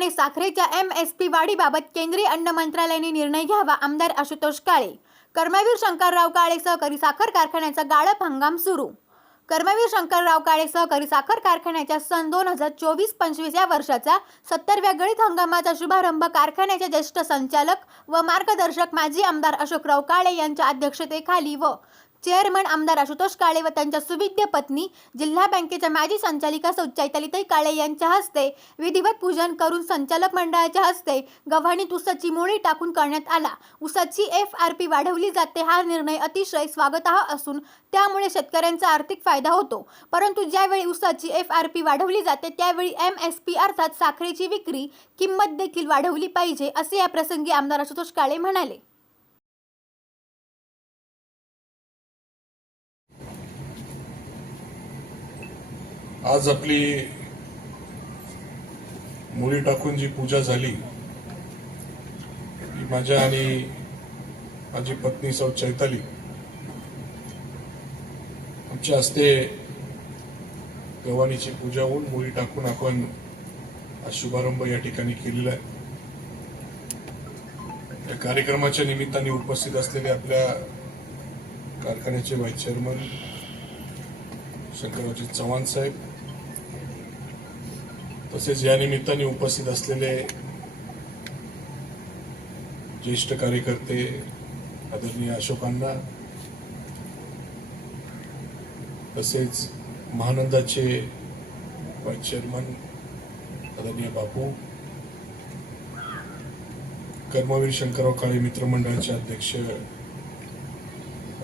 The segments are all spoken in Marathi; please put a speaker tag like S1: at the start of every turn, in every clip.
S1: प्रमाणे साखरेच्या एम एस पी वाढीबाबत केंद्रीय अन्न मंत्रालयाने निर्णय घ्यावा आमदार आशुतोष काळे. कर्मवीर शंकरराव काळे सहकारी साखर कारखान्याचा गाळप हंगाम सुरू. कर्मवीर शंकरराव काळे सहकारी साखर कारखान्याच्या सन दोन हजार चोवीस पंचवीस या वर्षाचा सत्तरव्या गळीत हंगामाचा शुभारंभ कारखान्याचे ज्येष्ठ संचालक व मार्गदर्शक माजी आमदार अशोकराव काळे यांच्या अध्यक्षतेखाली व चेअरमन आमदार आशुतोष काळे व त्यांच्या सुविद्य पत्नी जिल्हा बँकेच्या माजी संचालिका सौ चैतालीताई काळे यांच्या हस्ते विधिवत पूजन करून संचालक मंडळाच्या हस्ते गव्हाणीत ऊसाची मोळी टाकून करण्यात आला. ऊसाची एफ आर पी वाढवली जाते हा निर्णय अतिशय स्वागतार्ह असून त्यामुळे शेतकऱ्यांचा आर्थिक फायदा होतो. परंतु ज्यावेळी ऊसाची एफ आर पी वाढवली जाते त्यावेळी एम एस पी अर्थात साखरेची विक्री किंमत देखील वाढवली पाहिजे असे या प्रसंगी आमदार आशुतोष काळे म्हणाले.
S2: आज आपली मुली टाकून जी पूजा झाली ती माझ्या आणि माझी पत्नी सौ चैताली आमच्या हस्ते गव्हाणीची पूजा होऊन मुली टाकून आपण हा शुभारंभ या ठिकाणी केलेला आहे. या कार्यक्रमाच्या निमित्ताने उपस्थित असलेले आपल्या कारखान्याचे व्हाईस चेअरमन शंकररावजी चव्हाण साहेब तसेच या निमित्ताने उपस्थित असलेले ज्येष्ठ कार्यकर्ते आदरणीय अशोकांना तसेच महानंदाचे व्हाईस चेअरमन आदरणीय बापू कर्मवीर शंकरराव काळे मित्रमंडळाचे अध्यक्ष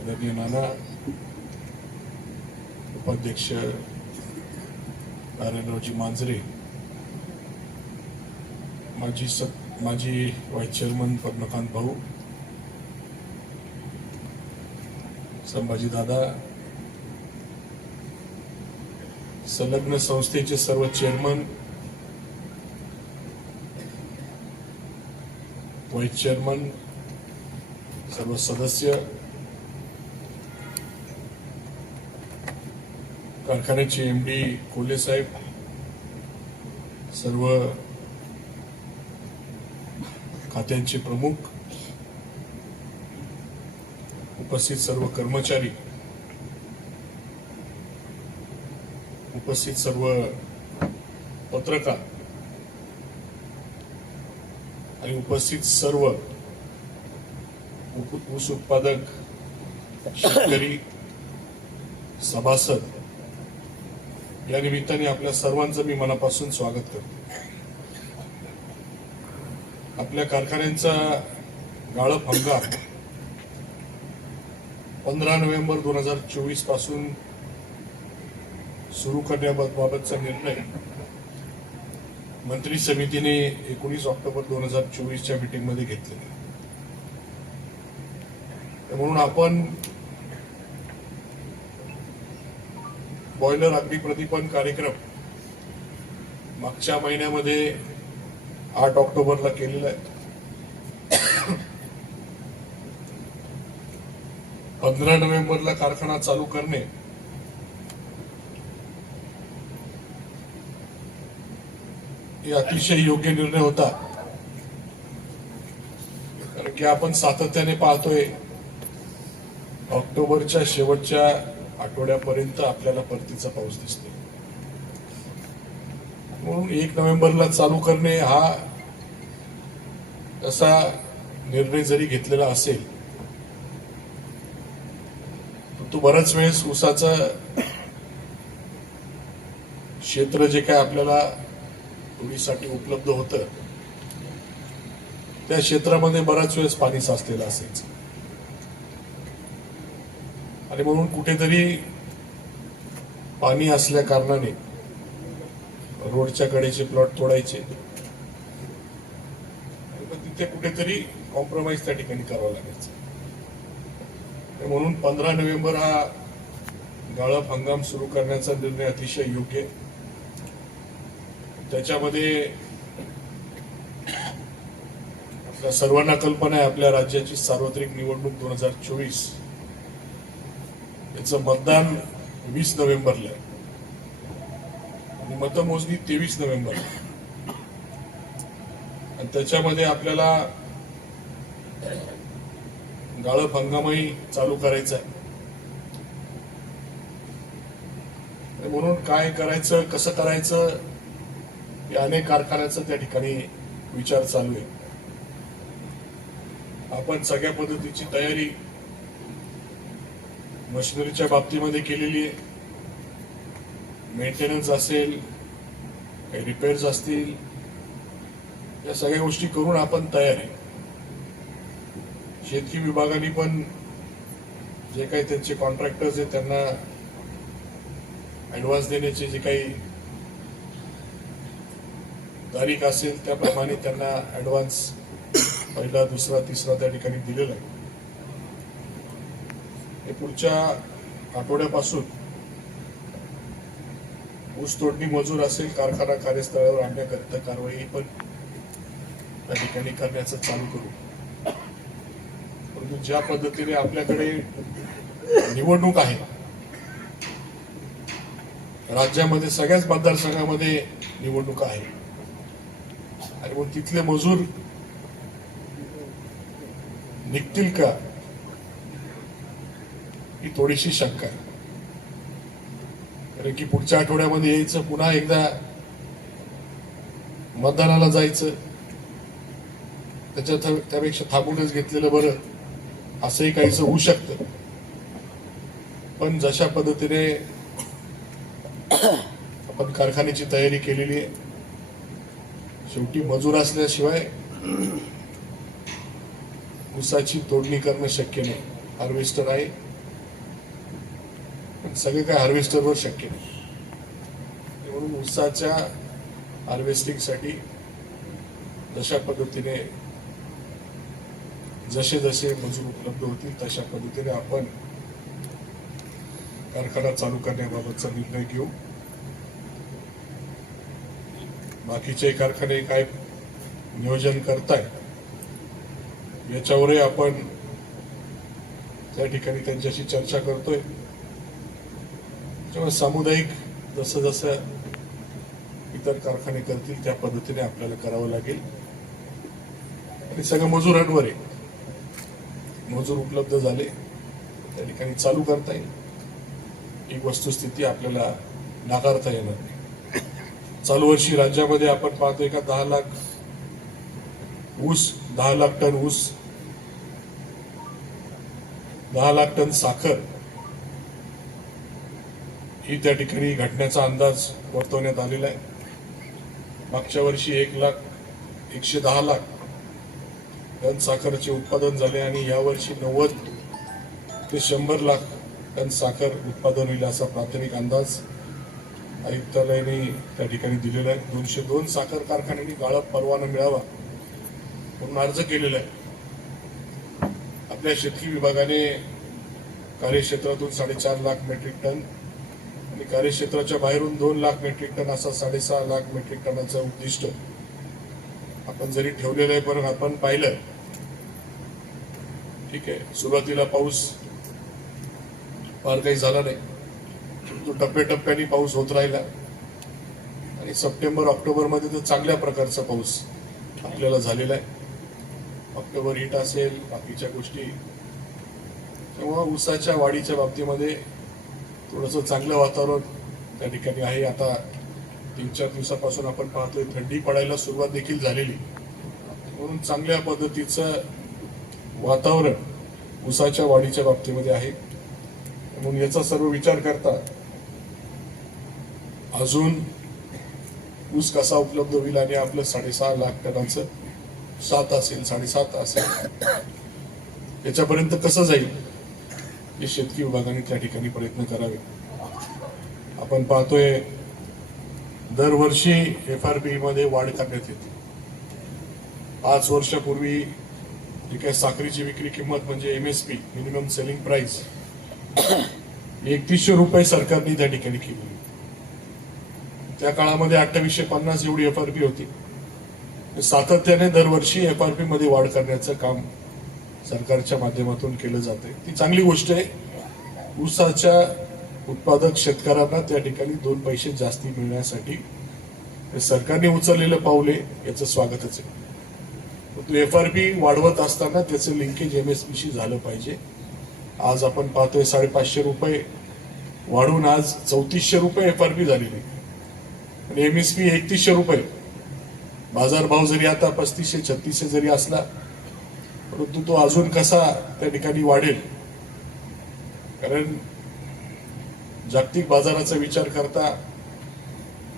S2: आदरणीय नाना उपाध्यक्ष नारायणरावजी मांजरे माजी सत माजी व्हाईस चेअरमन पद्मकांत भाऊ संभाजी दादा संलग्न संस्थेचे सर्व चेअरमन व्हाईस चेअरमन सर्व सदस्य कारखान्याचे एम डी कोल्हे साहेब सर्व खात्यांचे प्रमुख उपस्थित सर्व कर्मचारी उपस्थित सर्व पत्रकार आणि उपस्थित सर्व ऊस उत्पादक शेतकरी सभासद या निमित्ताने आपल्या सर्वांचं मी मनापासून स्वागत करतो. आपल्या कारखान्यांचा गाळप हंगाम पंधरा नोव्हेंबर दोन हजार चोवीसपासून सुरू करण्याबाबतचा निर्णय मंत्री समितीने एकोणीस ऑक्टोबर दोन हजार चोवीसच्या मिटिंगमध्ये घेतलेला म्हणून आपण बॉयलर अग्नी प्रदीपन कार्यक्रम मागच्या महिन्यामध्ये आठ ऑक्टोबरला केलेला आहे. पंधरा नोव्हेंबरला कारखाना चालू करणे. हे अतिशय योग्य निर्णय होता. कारण की आपण सातत्याने पाहतोय ऑक्टोबरच्या शेवटच्या आठवड्यापर्यंत आपल्याला परतीचा पाऊस दिसतो म्हणून एक नोव्हेंबरला चालू करणे हा असा निर्णय जरी घेतलेला असेल तो बराच वेळेस ऊसाचं क्षेत्र जे काय आपल्याला तुरीसाठी उपलब्ध होतं त्या क्षेत्रामध्ये बराच वेळेस पाणी साचलेलं असायचं. आणि म्हणून कुठेतरी पाणी असल्या कारणाने रोडच्या कडेचे प्लॉट तोडायचे तिथे कुठेतरी कॉम्प्रोमाइज त्या ठिकाणी करावं लागायचं म्हणून पंधरा नोव्हेंबर हा गाळप हंगाम सुरू करण्याचा निर्णय अतिशय योग्य आहे. त्याच्यामध्ये आपल्या सर्वांना कल्पना आहे आपल्या राज्याची सार्वत्रिक निवडणूक दोन हजार चोवीस याचं मतदान वीस नोव्हेंबरला आहे. आणि मतमोजणी तेवीस नोव्हेंबरला आणि त्याच्यामध्ये आपल्याला गाळप हंगामही चालू करायचा आहे. म्हणून काय करायचं कसं करायचं हे अनेक कारखान्याचा त्या ठिकाणी विचार चालू आहे. आपण सगळ्या पद्धतीची तयारी मशिनरीच्या बाबतीमध्ये केलेली आहे मेंटेनन्स असेल काही रिपेअर्स असतील या सगळ्या गोष्टी करून आपण तयार आहे. शेतकी विभागाने पण जे काही त्यांचे कॉन्ट्रॅक्टर्स आहेत त्यांना ऍडव्हान्स देण्याची जी काही तारीख असेल त्याप्रमाणे त्यांना ऍडव्हान्स पहिला दुसरा तिसरा त्या ठिकाणी दिलेला आहे. पुढच्या आठवड्यापासून ऊस तोडणी मजूर असेल कारखाना कार्यस्थळावर आणण्याकरिता कारवाई पण त्या ठिकाणी करण्याचं चालू करू. परंतु ज्या पद्धतीने आपल्याकडे निवडणूक आहे राज्यामध्ये सगळ्याच मतदारसंघामध्ये निवडणूक आहे. आणि मग तिथले मजूर निघतील का? ही थोडीशी शंका. आहे कारण की पुढच्या आठवड्यामध्ये यायचं पुन्हा एकदा मतदानाला जायचं. त्याच्या त्यापेक्षा थांबूनच घेतलेलं बरं असंही काहीच होऊ शकतं. पण जशा पद्धतीने आपण कारखान्याची तयारी केलेली आहे शेवटी मजूर असल्याशिवाय ऊसाची तोडणी करणं शक्य नाही. हार्वेस्टर आहे. सगळे काय हार्वेस्टरवर शक्य नाही. म्हणून ऊसाच्या हार्वेस्टिंगसाठी जशा पद्धतीने जसे जसे मजूर उपलब्ध होतील तशा पद्धतीने आपण कारखाना चालू करण्याबाबतचा निर्णय घेऊ. बाकीचे कारखाने काय नियोजन करताय याच्यावरही आपण त्या ठिकाणी त्यांच्याशी चर्चा करतोय. त्यामुळे सामुदायिक जसं जसं इतर कारखाने करतील त्या पद्धतीने आपल्याला करावं लागेल. आणि सगळं मजुरांवर आहे मजूर उपलब्ध झाले त्या ठिकाणी चालू करता येईल. ही वस्तुस्थिती आपल्याला नाकारता येणार नाही. चालू वर्षी राज्यामध्ये आपण पाहतोय का दहा लाख ऊस दहा लाख टन ऊस दहा लाख टन साखर ही त्या ठिकाणी घटनेचा अंदाज वर्तवण्यात आलेला आहे. मागच्या वर्षी एक लाख एकशे दहा लाख टन साखरचे उत्पादन झाले आणि यावर्षी नव्वद ते शंभर लाख टन साखर उत्पादन होईल असा प्राथमिक अंदाज आयुक्तालयाने त्या ठिकाणी दिलेला आहे. दोनशे दोन साखर कारखान्यांनी गाळप परवाना मिळावा म्हणून अर्ज केलेला आहे. आपल्या शेतकी विभागाने कार्यक्षेत्रातून साडेचार लाख मेट्रिक टन आणि कार्यक्षेत्राच्या बाहेरून दोन लाख मेट्रिक टन असा साडेसहा लाख मेट्रिक टनाचं उद्दिष्ट आपण जरी ठेवलेलं आहे पण आपण पाहिलं ठीक आहे सुरुवातीला पाऊस फार काही झाला नाही. तो टप्प्याटप्प्याने पाऊस होत राहिला. आणि सप्टेंबर ऑक्टोबरमध्ये तर चांगल्या प्रकारचा पाऊस आपल्याला झालेला आहे. ऑक्टोबर हिट असेल बाकीच्या गोष्टी. तेव्हा ऊसाच्या वाढीच्या बाबतीमध्ये थोडंसं चांगलं वातावरण त्या ठिकाणी आहे. आता तीन चार दिवसापासून आपण पाहतोय थंडी पडायला सुरुवात देखील झालेली. म्हणून चांगल्या पद्धतीचं वातावरण ऊसाच्या वाढीच्या बाबतीमध्ये आहे. म्हणून याचा सर्व विचार करता अजून ऊस कसा उपलब्ध होईल आणि आपलं साडेसहा लाख टनाचं सात असेल साडेसात असेल याच्यापर्यंत कसं जाईल? हे शेतकी विभागाने त्या ठिकाणी प्रयत्न करावे. आपण पाहतोय दरवर्षी एफ आर पी मध्ये वाढ करण्यात येते. पाच वर्षापूर्वी जी काही साखरेची विक्री किंमत म्हणजे एमएसपी मिनिमम सेलिंग प्राइस एकतीसशे रुपये सरकारने त्या ठिकाणी केली. त्या काळामध्ये अठ्ठावीसशे पन्नास एवढी एफ आर पी होती. सातत्याने दरवर्षी एफ आर पी मध्ये वाढ करण्याचं काम सरकारच्या माध्यमातून केलं जाते ती चांगली गोष्ट आहे. ऊसाच्या उत्पादक शेतकऱ्यांना त्या ठिकाणी दोन पैसे जास्ती मिळण्यासाठी सरकारने उचललेलं पाऊले याचं स्वागतच आहे. एफ आर पी वाढवत असताना त्याचं लिंकेज एम एस पीशी झालं पाहिजे. आज आपण पाहतोय साडेपाचशे रुपये वाढून आज चौतीसशे रुपये एफ आर पी झालेली आणि एम एस पी एकतीसशे रुपये. बाजारभाव जरी आता पस्तीसशे छत्तीसशे जरी असला परंतु तो अजून कसा त्या ठिकाणी वाढेल? कारण जागतिक बाजाराचा विचार करता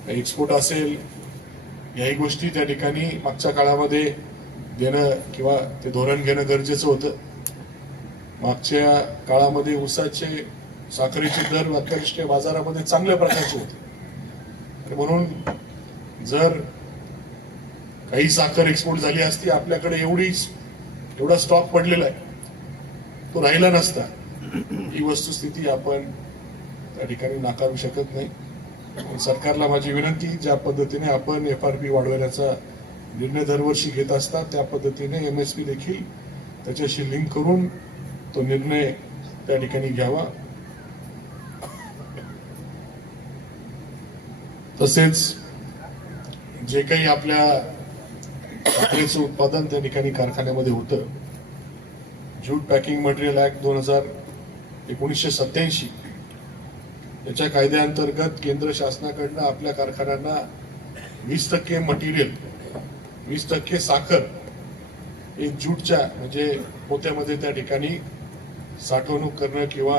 S2: एक्सपोर्ट असेल याही गोष्टी त्या ठिकाणी मागच्या काळामध्ये देणं किंवा ते धोरण घेणं गरजेचं होतं. मागच्या काळामध्ये ऊसाचे साखरेचे दर आंतरराष्ट्रीय बाजारामध्ये चांगल्या प्रकारचे होते. म्हणून जर काही साखर एक्सपोर्ट झाली असती आपल्याकडे एवढीच एवढा स्टॉक पडलेला आहे. तो राहिला नसता. ही वस्तुस्थिती आपण त्या ठिकाणी नाकारू शकत नाही. सरकारला माझी विनंती ज्या पद्धतीने आपण एफ आर पी वाढवण्याचा निर्णय दरवर्षी घेत असतात त्या पद्धतीने एम एस पी देखील त्याच्याशी लिंक करून तो निर्णय त्या ठिकाणी घ्यावा. तसेच जे काही आपल्या साखरेचं उत्पादन त्या ठिकाणी कारखान्यामध्ये होतं. ज्यूट पॅकिंग मटेरियल ऍक्ट दोन हजार एकोणीसशे सत्याऐंशी याच्या कायद्याअंतर्गत केंद्र शासनाकडनं आपल्या कारखान्यांना वीस टक्के मटेरियल वीस टक्के साखर हे ज्यूटच्या म्हणजे पोत्यामध्ये त्या ठिकाणी साठवणूक करणं किंवा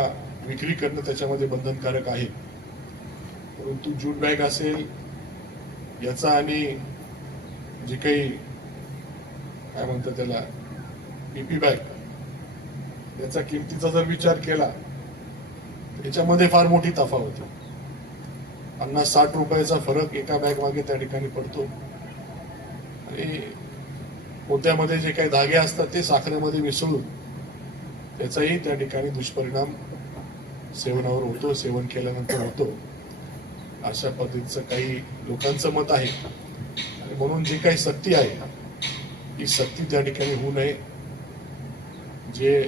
S2: विक्री करणं त्याच्यामध्ये बंधनकारक आहे. परंतु ज्यूट बॅग असेल याचा आणि जे काही काय म्हणतात त्याला पीपी बॅग. याचा किमतीचा जर विचार केला याच्यामध्ये फार मोठी तफावत आहे. पन्नास साठ रुपयाचा फरक एका बॅग मागे त्या ठिकाणी पडतो. आणि पोत्यामध्ये जे काही धागे असतात ते साखरेमध्ये मिसळून त्याचाही त्या ठिकाणी दुष्परिणाम सेवनावर होतो सेवन केल्यानंतर होतो. अशा पद्धतीचं काही लोकांचं मत आहे. आणि म्हणून जी काही सक्ती आहे ही सक्ती त्या ठिकाणी होऊ नये. जे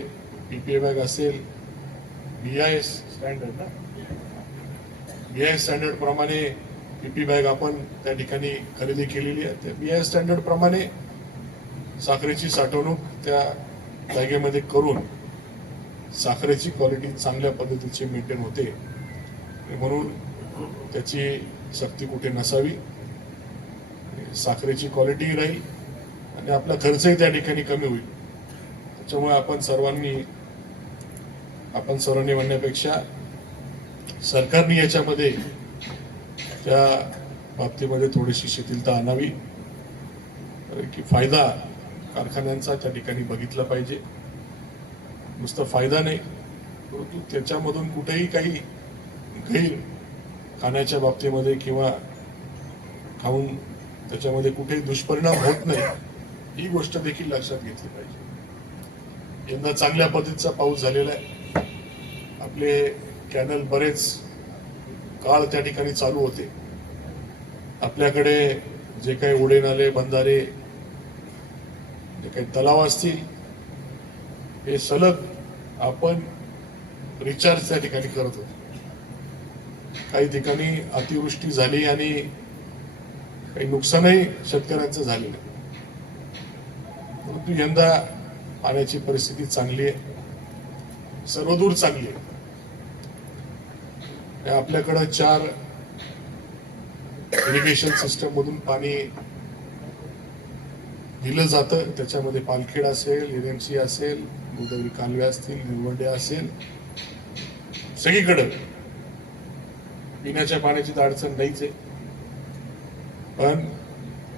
S2: पीपीए बॅग असेल बी आय एस स्टँडर्ड ना? बी आय एस स्टँडर्ड प्रमाणे पीपी बॅग आपण त्या ठिकाणी खरेदी केलेली आहे. त्या बी आय एस स्टँडर्ड प्रमाणे साखरेची साठवणूक त्या बॅगेमध्ये करून साखरेची क्वालिटी चांगल्या पद्धतीची मेंटेन होते. म्हणून त्याची सक्ती कुठे नसावी. साखरेची क्वालिटी राहील. आणि आपला खर्चही त्या ठिकाणी कमी होईल. त्याच्यामुळे आपण सर्वांनी आपण सर्वांनी म्हणण्यापेक्षा सरकारने याच्यामध्ये त्या बाबतीमध्ये थोडीशी शिथिलता आणावी. कारण की फायदा कारखान्यांचा त्या ठिकाणी बघितला पाहिजे. नुसतं फायदा नाही परंतु त्याच्यामधून कुठेही काही गैर खाण्याच्या बाबतीमध्ये किंवा खाऊन त्याच्यामध्ये कुठेही दुष्परिणाम होत नाही. ही गोष्ट देखील लक्षात घेतली पाहिजे. यंदा चांगल्या पद्धतीचा पाऊस झालेला आहे. आपले कॅनल बरेच काळ त्या ठिकाणी चालू होते. आपल्याकडे जे काही उडे नाले बंधारे जे काही तलाव असतील हे सलग आपण रिचार्ज त्या ठिकाणी करत होतो. काही ठिकाणी अतिवृष्टी झाली आणि काही नुकसानही शेतकऱ्यांचं झालेलं आहे. परंतु यंदा पाण्याची परिस्थिती चांगली आहे. सर्वदूर चांगली आहे. आपल्याकडं चार इरिगेशन सिस्टम मधून पाणी दिलं जातं. त्याच्यामध्ये पालखेड असेल एनएमसी असेल गोदावरी कालवे असतील निळवंडे असेल. सगळीकडं पिण्याच्या पाण्याची तर अडचण नाहीच आहे. पण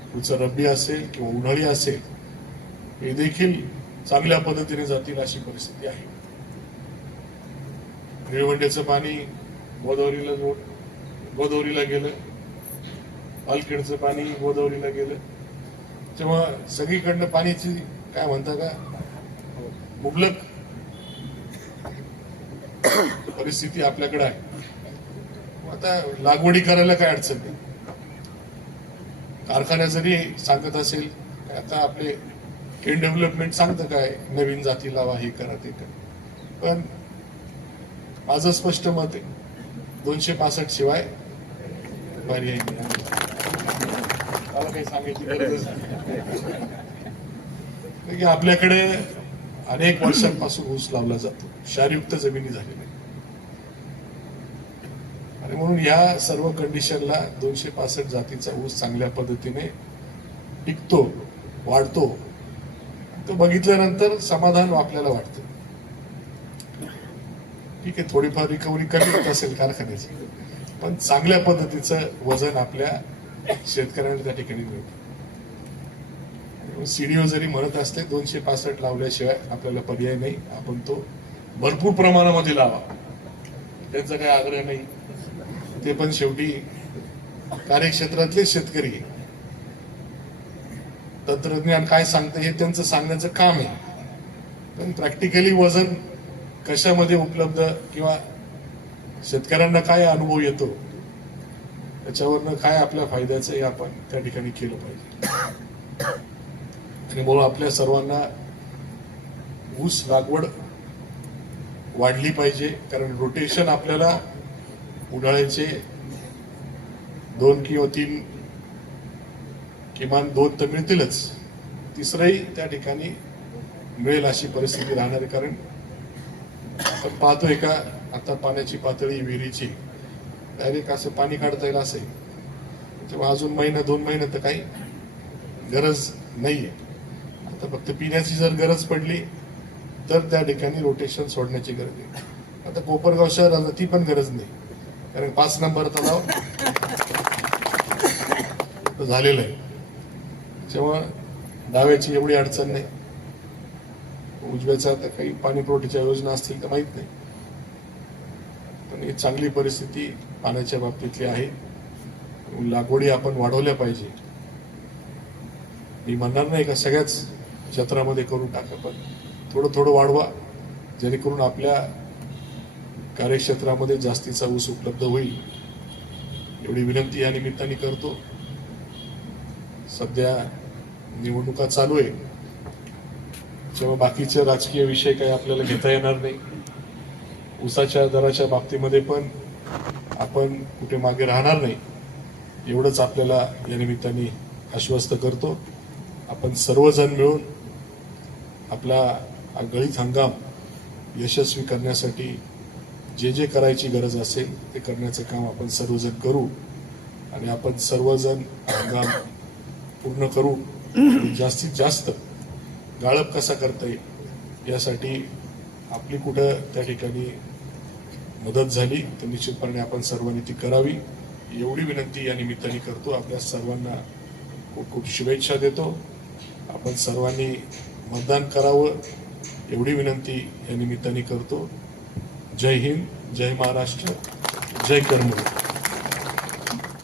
S2: पुढचं रब्बी असेल किंवा उन्हाळी असेल हे देखील चांगल्या पद्धतीने जातील अशी परिस्थिती आहे. निळवंड्याचं पाणी गोदावरीला जोड गोदावरीला गेलं. पालखेडचं पाणी गोदावरीला गेलं. तेव्हा सगळीकडनं पाण्याची काय म्हणता का? मुबलक परिस्थिती आपल्याकडे आहे. आता लागवडी करायला काय अडचण नाही. कारखान्या जरी सांगत असेल आता आपले केन डेव्हलपमेंट सांगतं काय? नवीन जाती लावा हे करा ते करा. पण माझं स्पष्ट मत आहे. दोनशे पासष्ट शिवाय पर्याय मला काही सांगायची गरज नाही. की आपल्याकडे अनेक वर्षांपासून ऊस लावला जातो. क्षारयुक्त जमिनी झालेल्या आहेत. आणि म्हणून या सर्व कंडिशनला दोनशे पासष्ट जातीचा ऊस चांगल्या पद्धतीने टिकतो वाढतो तो बघितल्यानंतर समाधान आपल्याला वाटतं. ठीक आहे थोडीफार रिकव्हरी कमी होत असेल कारखान्याची पण चांगल्या पद्धतीचं वजन आपल्या शेतकऱ्यांना त्या ठिकाणी मिळतं. सीडीओ जरी म्हणत असले दोनशे पासष्ट लावल्याशिवाय आपल्याला पर्याय नाही. आपण तो भरपूर प्रमाणामध्ये लावा. त्यांचा काही आग्रह नाही. ते पण शेवटी कार्यक्षेत्रातले शेतकरी आहे. तंत्रज्ञान काय सांगतं हे त्यांचं सांगण्याचं काम आहे. पण प्रॅक्टिकली वजन कशामध्ये उपलब्ध किंवा शेतकऱ्यांना काय अनुभव येतो त्याच्यावरनं काय आपल्या फायद्याचं हे आपण त्या ठिकाणी केलं पाहिजे. आणि म्हणून आपल्या सर्वांना ऊस लागवड वाढली पाहिजे कारण रोटेशन आपल्याला उन्हाळ्याचे दोन किंवा तीन किमान दोन तर मिळतीलच. तिसरंही त्या ठिकाणी मिळेल अशी परिस्थिती राहणार आहे कारण आपण पाहतोय का आता पाण्याची पातळी विहिरीची. डायरेक्ट असं पाणी काढता येईल असं तेव्हा अजून महिना दोन महिने तर काही गरज नाहीये. आता फक्त पिण्याची जर गरज पडली तर त्या ठिकाणी रोटेशन सोडण्याची गरज आहे. आता कोपरगाव शहराला ती पण गरज नाही. कारण पाच नंबर तलाव झालेलं आहे. तेव्हा डाव्याची एवढी अडचण नाही. उजव्याचा आता काही पाणी पुरवठ्याच्या योजना असतील तर माहीत नाही. पण ही चांगली परिस्थिती पाण्याच्या बाबतीतली आहे. लागवडी आपण वाढवल्या पाहिजे. मी म्हणणार नाही का सगळ्याच क्षेत्रामध्ये करून टाका पण थोडं थोडं वाढवा जेणेकरून आपल्या कार्यक्षेत्रामध्ये जास्तीचा ऊस उपलब्ध होईल. एवढी विनंती या निमित्ताने करतो. सध्या निवडणुका चालू आहे. तेव्हा बाकीचे राजकीय विषय काही आपल्याला घेता येणार नाही. उसाच्या दराच्या बाबतीमध्ये पण आपण कुठे मागे राहणार नाही. एवढंच आपल्याला या निमित्ताने आश्वस्त करतो. आपण सर्वजण मिळून आपला गळीत हंगाम यशस्वी करण्यासाठी जे जे करायची गरज असेल ते करण्याचं काम आपण सर्वजण करू आणि आपण सर्वजण हंगाम पूर्ण करू. जास्तीत जास्त गाळप कसा करता येईल यासाठी आपली कुठं त्या ठिकाणी मदत झाली तर निश्चितपणे आपण सर्वांनी ती करावी. एवढी विनंती या निमित्ताने करतो. आपल्या सर्वांना खूप खूप शुभेच्छा देतो. आपण सर्वांनी मतदान करावं एवढी विनंती या निमित्ताने करतो. जय हिंद जय महाराष्ट्र जय कर्मवीर